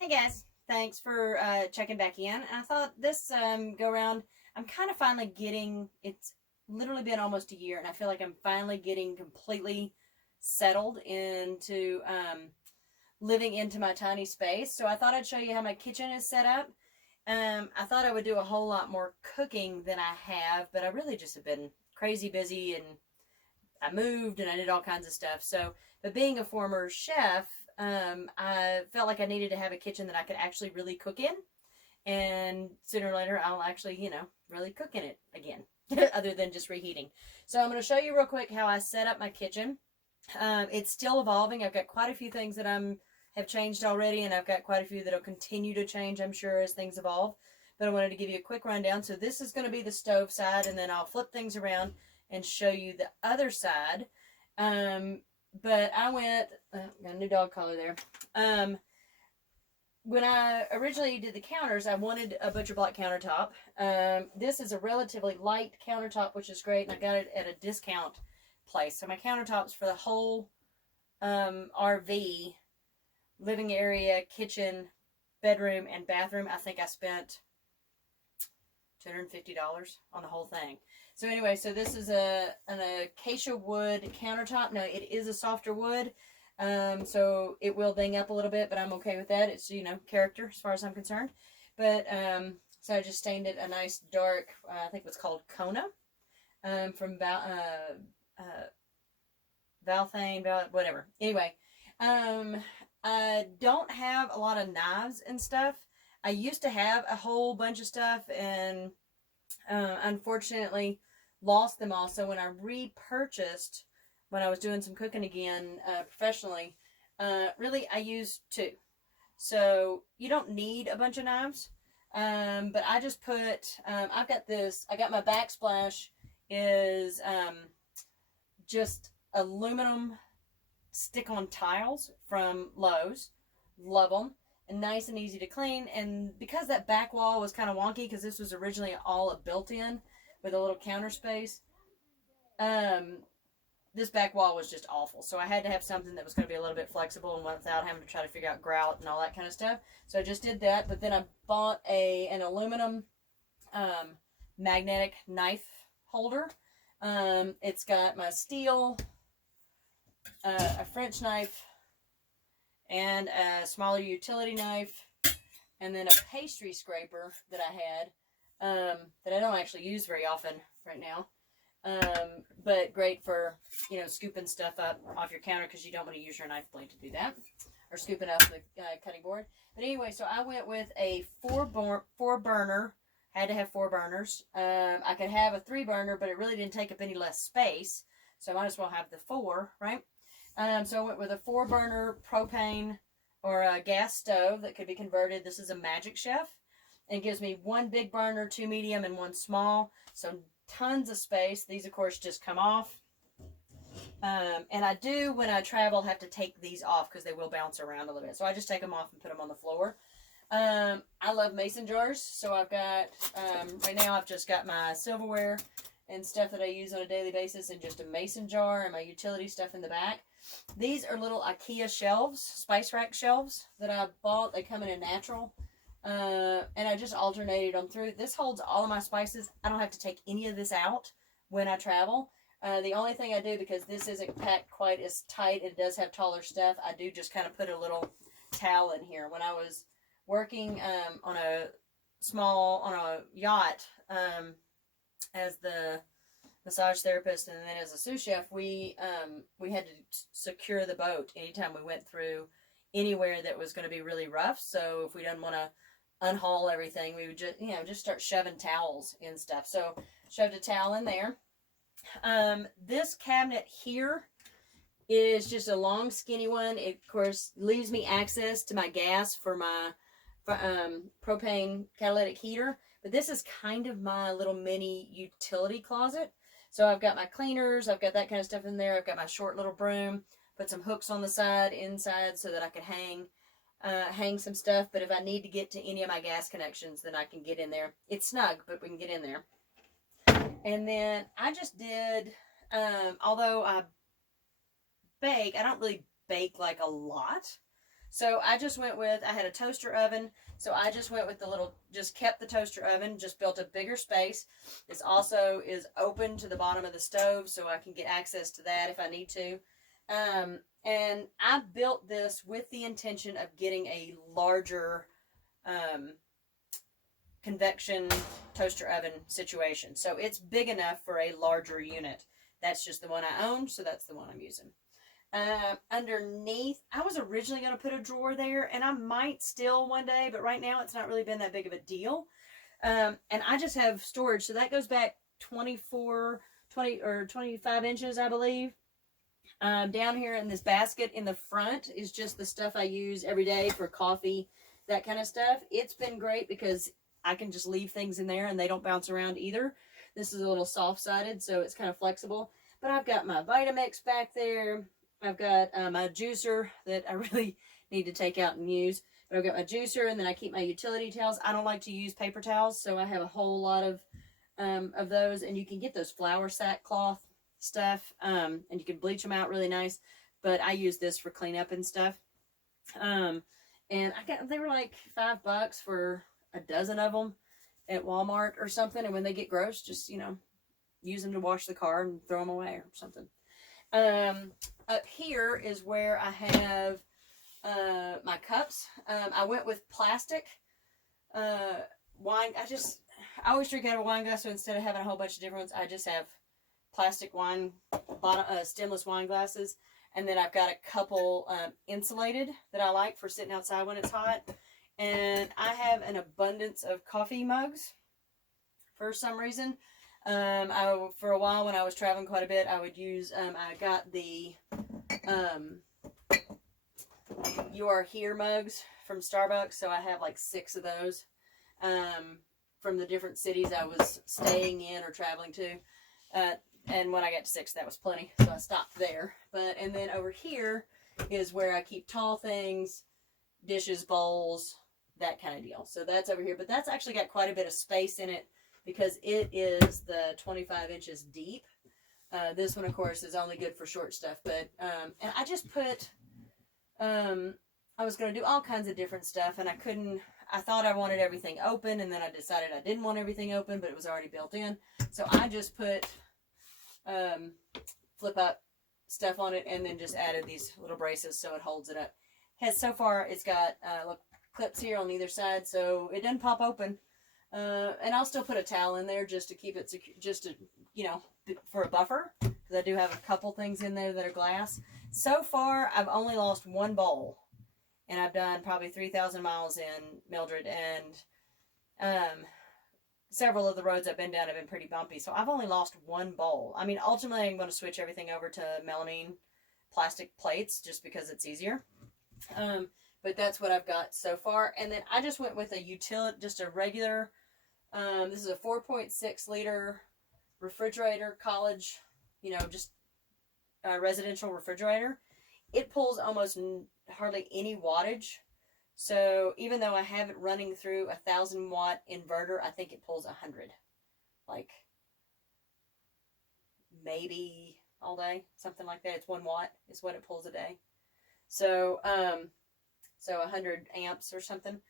Hey guys, thanks for checking back in. I thought this go round, I'm kind of finally getting, it's literally been almost a year, and I feel like I'm finally getting completely settled into living into my tiny space. So I thought I'd show you how my kitchen is set up. I thought I would do a whole lot more cooking than I have, but I really just have been crazy busy, and I moved and I did all kinds of stuff. So, but being a former chef, I felt like I needed to have a kitchen that I could actually really cook in. And sooner or later, I'll actually, really cook in it again, other than just reheating. So, I'm going to show you real quick how I set up my kitchen. It's still evolving. I've got quite a few things that have changed already, and I've got quite a few that'll continue to change, I'm sure, as things evolve. But I wanted to give you a quick rundown. So this is going to be the stove side, and then I'll flip things around and show you the other side. But I went, got a new dog collar there. When I originally did the counters, I wanted a butcher block countertop. This is a relatively light countertop, which is great, and I got it at a discount place. So my countertops for the whole RV, living area, kitchen, bedroom, and bathroom, I think I spent $250 on the whole thing. So anyway, so this is an acacia wood countertop. Now it is a softer wood, so it will bang up a little bit, but I'm okay with that. It's, character as far as I'm concerned. But so I just stained it a nice dark, I think it was called Kona, from Valthane, whatever. Anyway, I don't have a lot of knives and stuff. I used to have a whole bunch of stuff, and unfortunately lost them all. So when I repurchased, when I was doing some cooking again professionally, really I used two. So you don't need a bunch of knives, but I just put, I've got this, I got my backsplash is just aluminum stick-on tiles from Lowe's. Love them. And nice and easy to clean. And because that back wall was kind of wonky, because this was originally all a built-in with a little counter space, this back wall was just awful. So I had to have something that was going to be a little bit flexible and without having to try to figure out grout and all that kind of stuff. So I just did that. But then I bought an aluminum magnetic knife holder. It's got my steel, a French knife, and a smaller utility knife, and then a pastry scraper that I had, that I don't actually use very often right now, but great for, scooping stuff up off your counter, because you don't want to use your knife blade to do that, or scooping up the cutting board. But anyway, so I went with a four burner, had to have 4 burners. I could have a 3 burner, but it really didn't take up any less space, so I might as well have the 4, right? So I went with a 4 burner propane or a gas stove that could be converted. This is a Magic Chef, and it gives me 1 big burner, 2 medium, and 1 small. So tons of space. These, of course, just come off. And I do, when I travel, have to take these off because they will bounce around a little bit. So I just take them off and put them on the floor. I love mason jars. So I've got, right now I've just got my silverware and stuff that I use on a daily basis in just a mason jar, and my utility stuff in the back. These are little IKEA shelves, spice rack shelves that I bought. They come in a natural, and I just alternated them through. This holds all of my spices. I don't have to take any of this out when I travel. The only thing I do, because this isn't packed quite as tight, it does have taller stuff, I do just kind of put a little towel in here. When I was working on a yacht, as the massage therapist and then as a sous chef, we had to secure the boat anytime we went through anywhere that was going to be really rough. So if we didn't want to unhaul everything, we would just start shoving towels in stuff. So shoved a towel in there. This cabinet here is just a long skinny one. It of course leaves me access to my gas for my propane catalytic heater. But this is kind of my little mini utility closet. So I've got my cleaners, I've got that kind of stuff in there. I've got my short little broom, put some hooks on the side, inside, so that I could hang some stuff. But if I need to get to any of my gas connections, then I can get in there. It's snug, but we can get in there. And then I just did, although I bake, I don't really bake like a lot. So I just went with, I had a toaster oven, so I just went with the little, just kept the toaster oven, just built a bigger space. This also is open to the bottom of the stove, so I can get access to that if I need to. And I built this with the intention of getting a larger convection toaster oven situation. So it's big enough for a larger unit. That's just the one I own, so that's the one I'm using. Underneath, I was originally going to put a drawer there, and I might still one day, but right now it's not really been that big of a deal. And I just have storage, so that goes back 20 or 25 inches, I believe. Down here in this basket in the front is just the stuff I use every day for coffee, that kind of stuff. It's been great because I can just leave things in there and they don't bounce around either. This is a little soft-sided, so it's kind of flexible. But I've got my Vitamix back there. I've got my juicer that I really need to take out and use. But I've got my juicer, and then I keep my utility towels. I don't like to use paper towels, so I have a whole lot of those. And you can get those flour sackcloth stuff, and you can bleach them out really nice. But I use this for cleanup and stuff. And they were like $5 for a dozen of them at Walmart or something. And when they get gross, just, use them to wash the car and throw them away or something. Up here is where I have my cups. I went with plastic wine. I always drink out of a wine glass, so instead of having a whole bunch of different ones, I just have plastic wine stemless wine glasses. And then I've got a couple insulated that I like for sitting outside when it's hot. And I have an abundance of coffee mugs for some reason. For a while when I was traveling quite a bit, I would use, I got the You Are Here mugs from Starbucks. So I have like 6 of those from the different cities I was staying in or traveling to. And when I got to 6, that was plenty. So I stopped there. And then over here is where I keep tall things, dishes, bowls, that kind of deal. So that's over here. But that's actually got quite a bit of space in it because it is the 25 inches deep. This one, of course, is only good for short stuff. But, and I just put, I was going to do all kinds of different stuff. And I thought I wanted everything open. And then I decided I didn't want everything open, but it was already built in. So I just put flip up stuff on it and then just added these little braces so it holds it up. So far it's got look, clips here on either side so it doesn't pop open, and I'll still put a towel in there just to keep it secure, just to for a buffer, because I do have a couple things in there that are glass. So far I've only lost 1 bowl, and I've done probably 3,000 miles in Mildred, and several of the roads I've been down have been pretty bumpy, so I've only lost 1 bowl. I mean, ultimately, I'm going to switch everything over to melamine plastic plates just because it's easier. But that's what I've got so far. And then I just went with just a regular, this is a 4.6 liter refrigerator, college, just a residential refrigerator. It pulls almost hardly any wattage. So even though I have it running through a 1,000-watt inverter, I think it pulls 100. Like, maybe all day, something like that. It's 1 watt is what it pulls a day. So, 100 amps or something.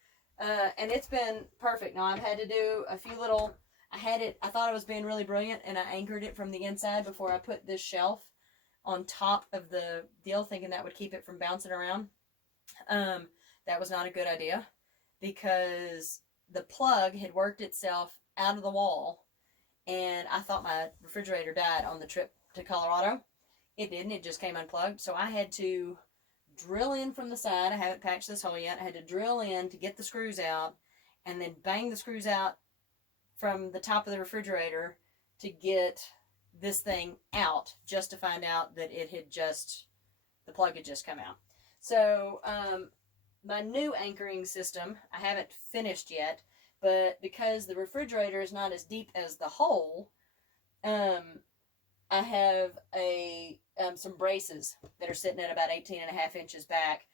And it's been perfect. Now I've had to do a few little, I thought I was being really brilliant, and I anchored it from the inside before I put this shelf on top of the deal, thinking that would keep it from bouncing around. That was not a good idea because the plug had worked itself out of the wall, and I thought my refrigerator died on the trip to Colorado. It didn't. It just came unplugged. So I had to drill in from the side. I haven't patched this hole yet. I had to drill in to get the screws out and then bang the screws out from the top of the refrigerator to get this thing out, just to find out that the plug had just come out. So, my new anchoring system, I haven't finished yet, but because the refrigerator is not as deep as the hole, I have some braces that are sitting at about 18.5 inches back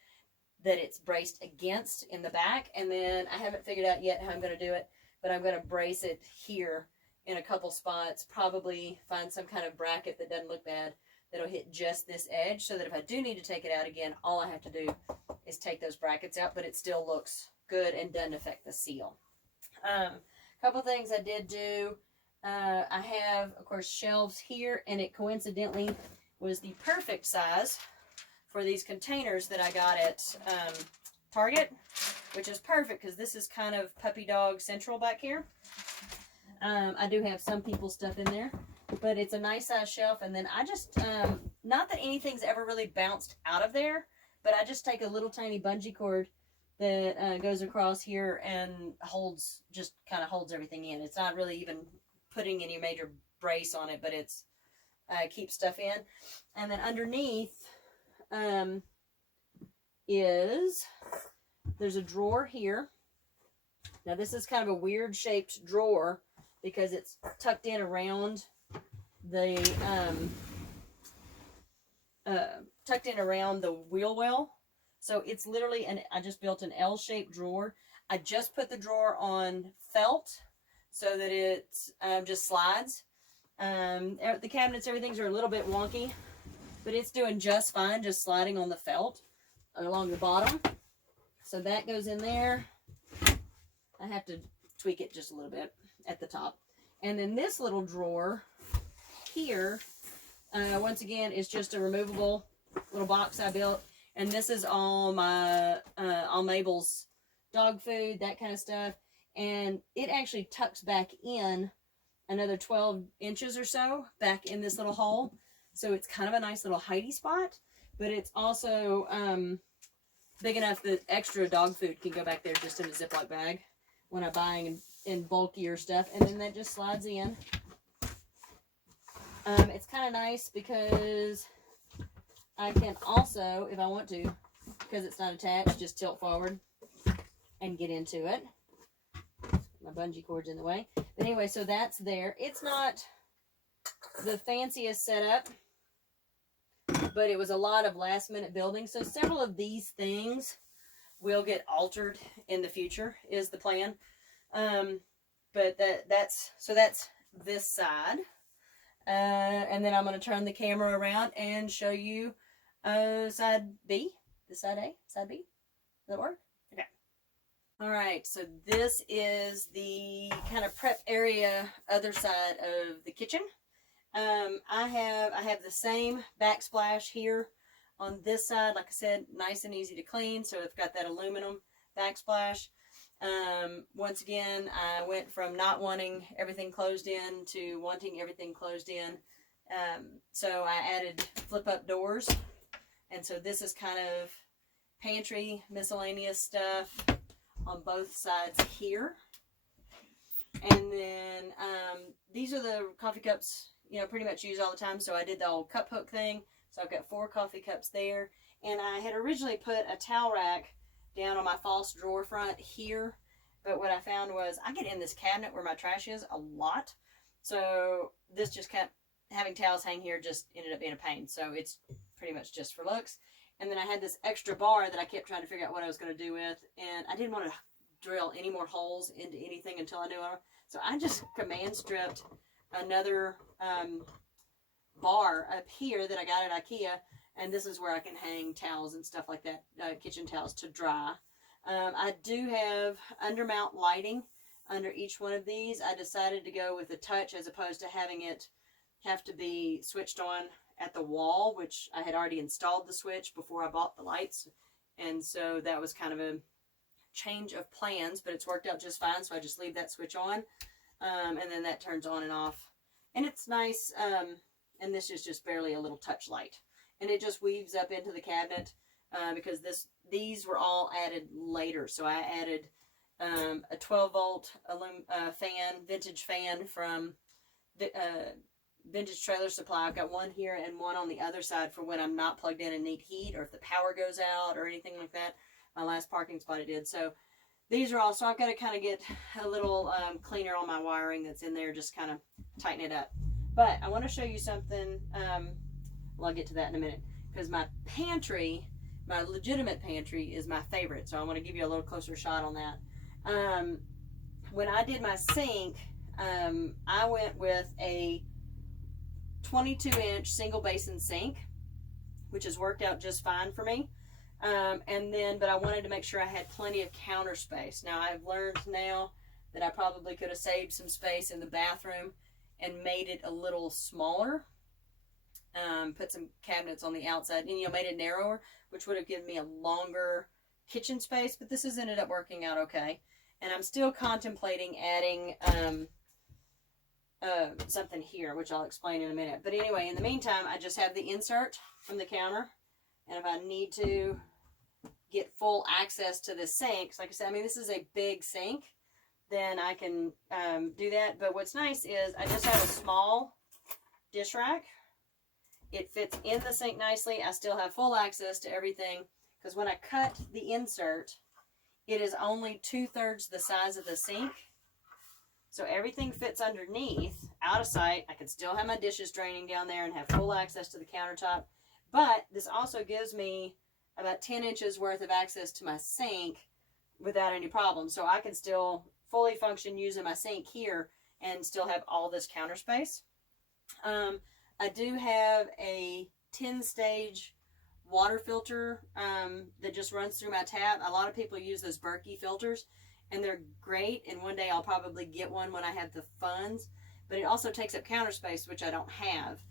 that it's braced against in the back, and then I haven't figured out yet how I'm going to do it, but I'm going to brace it here in a couple spots, probably find some kind of bracket that doesn't look bad, that'll hit just this edge, so that if I do need to take it out again, all I have to do is take those brackets out, but it still looks good and doesn't affect the seal. A couple things I did do. I have, of course, shelves here, and it coincidentally was the perfect size for these containers that I got at Target, which is perfect because this is kind of puppy dog central back here. I do have some people's stuff in there, but it's a nice size shelf. And then I just, not that anything's ever really bounced out of there, but I just take a little tiny bungee cord that goes across here and holds, just kind of holds everything in. It's not really even putting any major brace on it, but it's keeps stuff in. And then underneath there's a drawer here. Now this is kind of a weird shaped drawer because it's tucked in around the wheel well. So it's literally I just built an L-shaped drawer. I just put the drawer on felt so that it just slides. The cabinets, everything's are a little bit wonky, but it's doing just fine, just sliding on the felt along the bottom. So that goes in there. I have to tweak it just a little bit at the top. And then this little drawer here, once again, is just a removable little box I built. And this is all Mabel's dog food, that kind of stuff. And it actually tucks back in another 12 inches or so back in this little hole. So it's kind of a nice little hidey spot, but it's also big enough that extra dog food can go back there just in a Ziploc bag when I'm buying in bulkier stuff. And then that just slides in. It's kind of nice because I can also, if I want to, because it's not attached, just tilt forward and get into it. My bungee cord's in the way. But anyway, so that's there. It's not the fanciest setup, but it was a lot of last minute building. So several of these things will get altered in the future is the plan. But that's this side. And then I'm going to turn the camera around and show you side B. This side A? Side B? Does that work? Okay. All right, so this is the kind of prep area other side of the kitchen. I have the same backsplash here on this side. Like I said, nice and easy to clean. So it's got that aluminum backsplash. Once again, I went from not wanting everything closed in to wanting everything closed in. So I added flip up doors. And so this is kind of pantry, miscellaneous stuff on both sides here. And then these are the coffee cups, you know, pretty much use all the time. So I did the old cup hook thing. So I've got 4 coffee cups there. And I had originally put a towel rack down on my false drawer front here. But what I found was I get in this cabinet where my trash is a lot. So this just kept having towels hang here just ended up being a pain. So it's pretty much just for looks. And then I had this extra bar that I kept trying to figure out what I was going to do with. And I didn't want to drill any more holes into anything until I knew it. So I just command stripped another bar up here that I got at IKEA. And this is where I can hang towels and stuff like that, kitchen towels to dry. I do have undermount lighting under each one of these. I decided to go with a touch as opposed to having it have to be switched on at the wall, which I had already installed the switch before I bought the lights. And so that was kind of a change of plans, but it's worked out just fine. So I just leave that switch on, and then that turns on and off. And it's nice, and this is just barely a little touch light. And it just weaves up into the cabinet because these were all added later. So I added a 12-volt fan, vintage fan from Vintage Trailer Supply. I've got one here and one on the other side for when I'm not plugged in and need heat or if the power goes out or anything like that. My last parking spot I did. So these are all, so I've got to kind of get a little cleaner on my wiring that's in there, just kind of tighten it up. But I want to show you something. Well, I'll get to that in a minute because my pantry, my legitimate pantry, is my favorite. So I want to give you a little closer shot on that. When I did my sink, I went with a 22-inch single basin sink, which has worked out just fine for me. But I wanted to make sure I had plenty of counter space. Now, I've learned now that I probably could have saved some space in the bathroom and made it a little smaller. Put some cabinets on the outside and, made it narrower, which would have given me a longer kitchen space. But this has ended up working out okay. And I'm still contemplating adding something here, which I'll explain in a minute. But anyway, in the meantime, I just have the insert from the counter. And if I need to get full access to the sink, like I said, this is a big sink, then I can do that. But what's nice is I just have a small dish rack. It fits in the sink nicely. I still have full access to everything, because when I cut the insert, it is only 2/3 the size of the sink. So everything fits underneath, out of sight. I can still have my dishes draining down there and have full access to the countertop. But this also gives me about 10 inches worth of access to my sink without any problem. So I can still fully function using my sink here and still have all this counter space. I do have a 10-stage water filter that just runs through my tap. A lot of people use those Berkey filters, and they're great. And one day I'll probably get one when I have the funds. But it also takes up counter space, which I don't have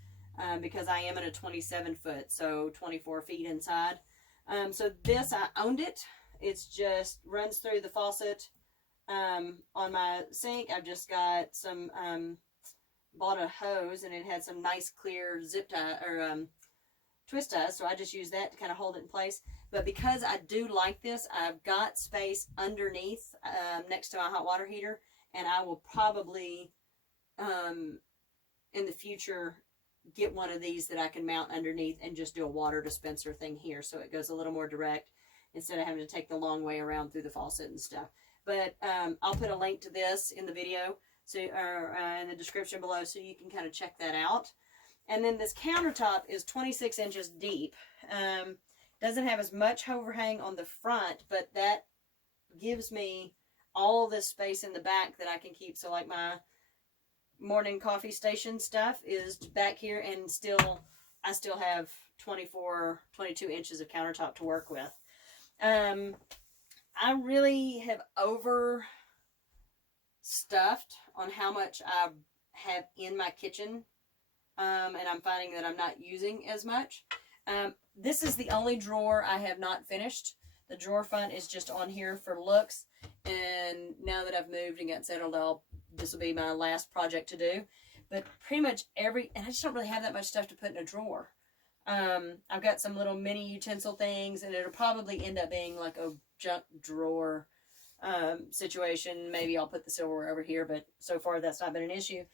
because I am in a 27-foot, so 24 feet inside. So this, I owned it. It's just runs through the faucet on my sink. I've just got some bought a hose, and it had some nice clear zip tie or twist ties, so I just use that to kind of hold it in place. But because I do like this, I've got space underneath next to my hot water heater, and I will probably in the future get one of these that I can mount underneath and just do a water dispenser thing here, so it goes a little more direct instead of having to take the long way around through the faucet and stuff. But I'll put a link to this in the video, so or in the description below, so you can kind of check that out. And then this countertop is 26 inches deep. Doesn't have as much overhang on the front, but that gives me all this space in the back that I can keep. So like my morning coffee station stuff is back here, and I still have 22 inches of countertop to work with. I really have overstuffed on how much I have in my kitchen, and I'm finding that I'm not using as much. This is the only drawer I have not finished. The drawer front is just on here for looks, and now that I've moved and got settled, this will be my last project to do. But pretty much and I just don't really have that much stuff to put in a drawer. I've got some little mini utensil things, and it'll probably end up being like a junk drawer situation. Maybe I'll put the silverware over here, but so far that's not been an issue.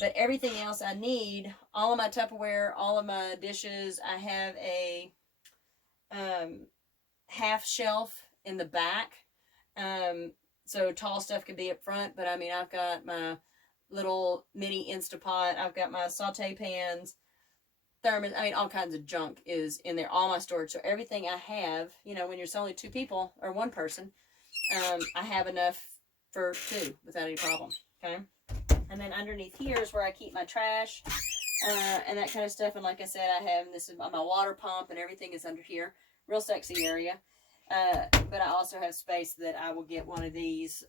But everything else I need, all of my Tupperware, all of my dishes, I have a half shelf in the back. So tall stuff can be up front, but I've got my little mini Instapot. I've got my saute pans, thermos. All kinds of junk is in there, all my storage. So everything I have, when you're only 2 people or 1 person, I have enough for 2 without any problem. Okay. And then underneath here is where I keep my trash and that kind of stuff. And like I said, this is my water pump, and everything is under here. Real sexy area. But I also have space that I will get one of these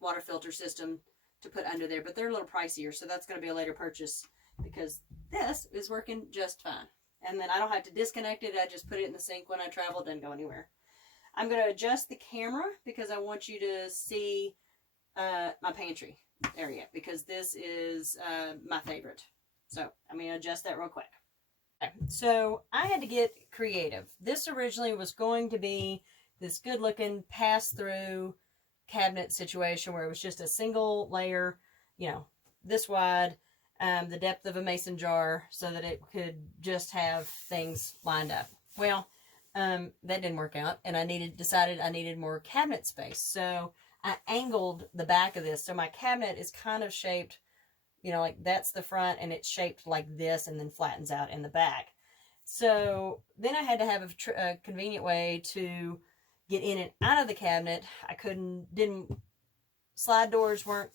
water filter system to put under there. But they're a little pricier, so that's going to be a later purchase, because this is working just fine. And then I don't have to disconnect it. I just put it in the sink when I travel. It doesn't go anywhere. I'm going to adjust the camera because I want you to see my pantry area, because this is my favorite. So I'm going to adjust that real quick. Okay, so I had to get creative. This originally was going to be this good looking pass-through cabinet situation where it was just a single layer, this wide, the depth of a mason jar, so that it could just have things lined up. Well, that didn't work out, and decided I needed more cabinet space. So I angled the back of this. So my cabinet is kind of shaped, like that's the front, and it's shaped like this and then flattens out in the back. So then I had to have a convenient way to get in and out of the cabinet. Slide doors weren't,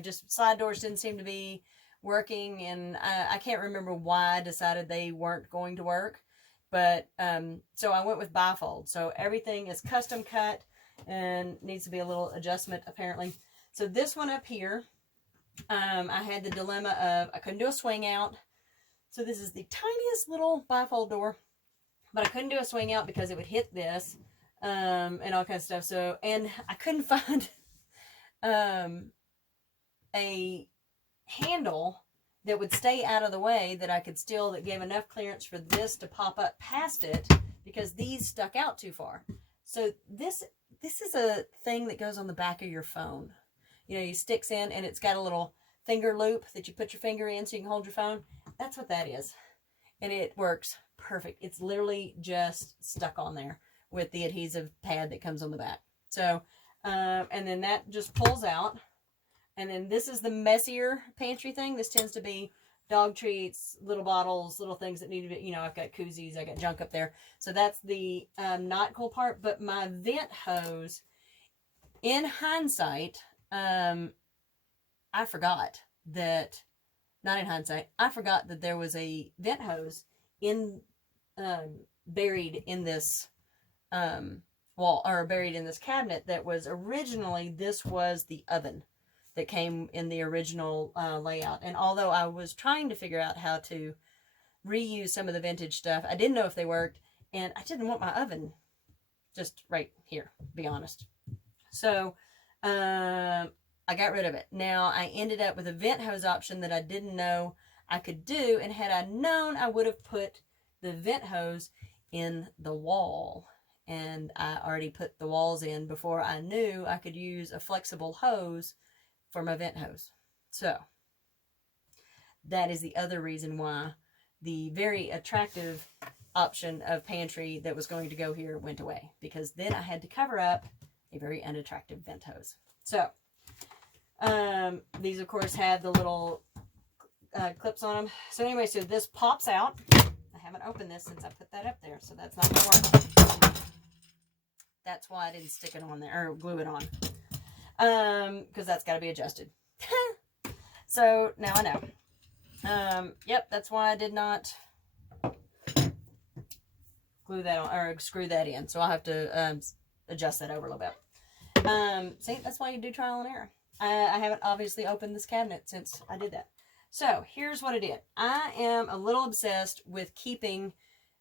just slide doors didn't seem to be working, and I can't remember why I decided they weren't going to work. But, so I went with bifold. So everything is custom cut and needs to be a little adjustment apparently. So this one up here, I had the dilemma of I couldn't do a swing out. So this is the tiniest little bifold door, but I couldn't do a swing out because it would hit this, and all kinds of stuff. So, and I couldn't find, a handle that would stay out of the way that I could still, that gave enough clearance for this to pop up past it, because these stuck out too far. So this is a thing that goes on the back of your phone. You know, you sticks in, and it's got a little finger loop that you put your finger in so you can hold your phone. That's what that is. And it works perfect. It's literally just stuck on there with the adhesive pad that comes on the back. So, and then that just pulls out. And then this is the messier pantry thing. This tends to be dog treats, little bottles, little things that need to be, you know, I've got koozies, I got junk up there. So that's the not cool part. But my vent hose, in hindsight, I forgot that, not in hindsight, I forgot that there was a vent hose in, buried in this wall, or buried in this cabinet that was originally, this was the oven that came in the original layout. And although I was trying to figure out how to reuse some of the vintage stuff, I didn't know if they worked, and I didn't want my oven just right here, to be honest. So I got rid of it. Now I ended up with a vent hose option that I didn't know I could do, and had I known, I would have put the vent hose in the wall. And I already put the walls in before I knew I could use a flexible hose for my vent hose. So that is the other reason why the very attractive option of pantry that was going to go here went away, because then I had to cover up a very unattractive vent hose. So these of course have the little clips on them. So anyway, so this pops out. I haven't opened this since I put that up there, so that's not gonna work. That's why I didn't stick it on there, or glue it on. Because that's got to be adjusted. So now I know. Yep, that's why I did not glue that on, or screw that in. So I'll have to adjust that over a little bit. See, that's why you do trial and error. I haven't obviously opened this cabinet since I did that. So here's what I did. I am a little obsessed with keeping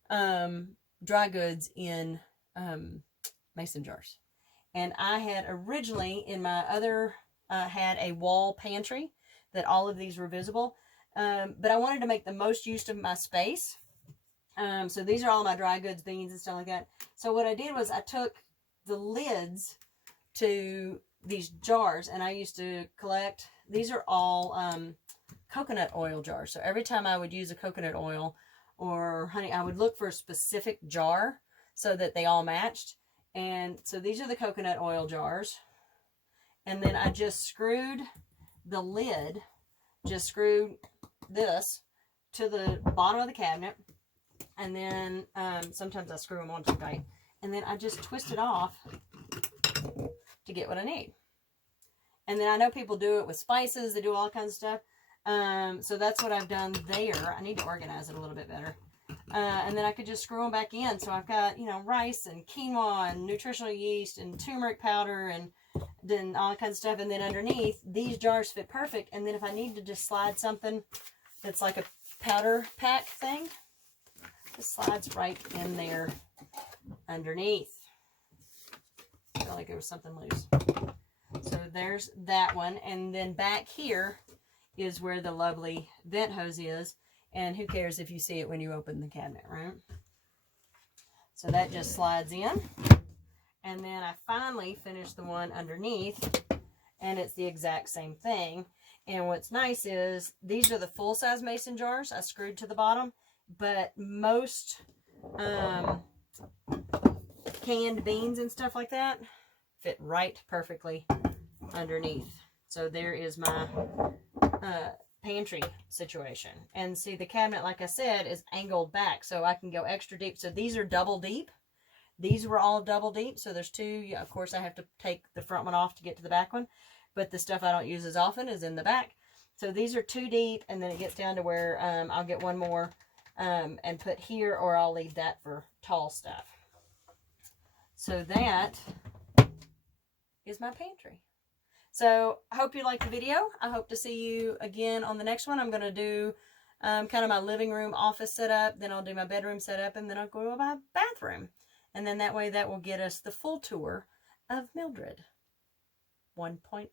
dry goods in mason jars. And I had originally, in my other, had a wall pantry that all of these were visible. But I wanted to make the most use of my space. So these are all my dry goods, beans and stuff like that. So what I did was I took the lids to these jars, and I used to collect, these are all coconut oil jars. So every time I would use a coconut oil or honey, I would look for a specific jar so that they all matched. And so these are the coconut oil jars. And then I just screwed the lid, just screwed this to the bottom of the cabinet. And then sometimes I screw them on too tight. And then I just twist it off to get what I need. And then I know people do it with spices. They do all kinds of stuff. So that's what I've done there. I need to organize it a little bit better. And then I could just screw them back in. So I've got, you know, rice and quinoa and nutritional yeast and turmeric powder and then all kinds of stuff. And then underneath, these jars fit perfect. And then if I need to just slide something that's like a powder pack thing, it slides right in there underneath. I feel like there was something loose. So there's that one. And then back here is where the lovely vent hose is. And who cares if you see it when you open the cabinet, right? So that just slides in. And then I finally finished the one underneath, and it's the exact same thing. And what's nice is these are the full-size mason jars I screwed to the bottom, but most canned beans and stuff like that fit right perfectly underneath. So there is my pantry situation. And see, the cabinet, like I said, is angled back, so I can go extra deep. So these are double deep. These were all double deep, so there's two. Yeah, of course, I have to take the front one off to get to the back one, but the stuff I don't use as often is in the back. So these are 2 deep, and then it gets down to where I'll get one more and put here, or I'll leave that for tall stuff. So that is my pantry. So I hope you liked the video. I hope to see you again on the next one. I'm going to do kind of my living room office setup. Then I'll do my bedroom setup. And then I'll go to my bathroom. And then that way that will get us the full tour of Mildred 1.0.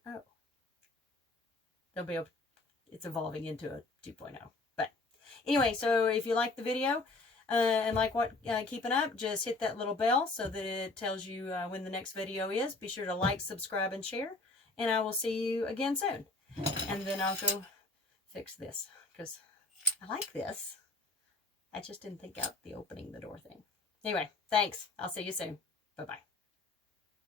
It's evolving into a 2.0. But anyway, so if you like the video and like what keeping up, just hit that little bell so that it tells you when the next video is. Be sure to like, subscribe, and share. And I will see you again soon. And then I'll go fix this because I like this. I just didn't think out the opening the door thing. Anyway, thanks. I'll see you soon. Bye-bye.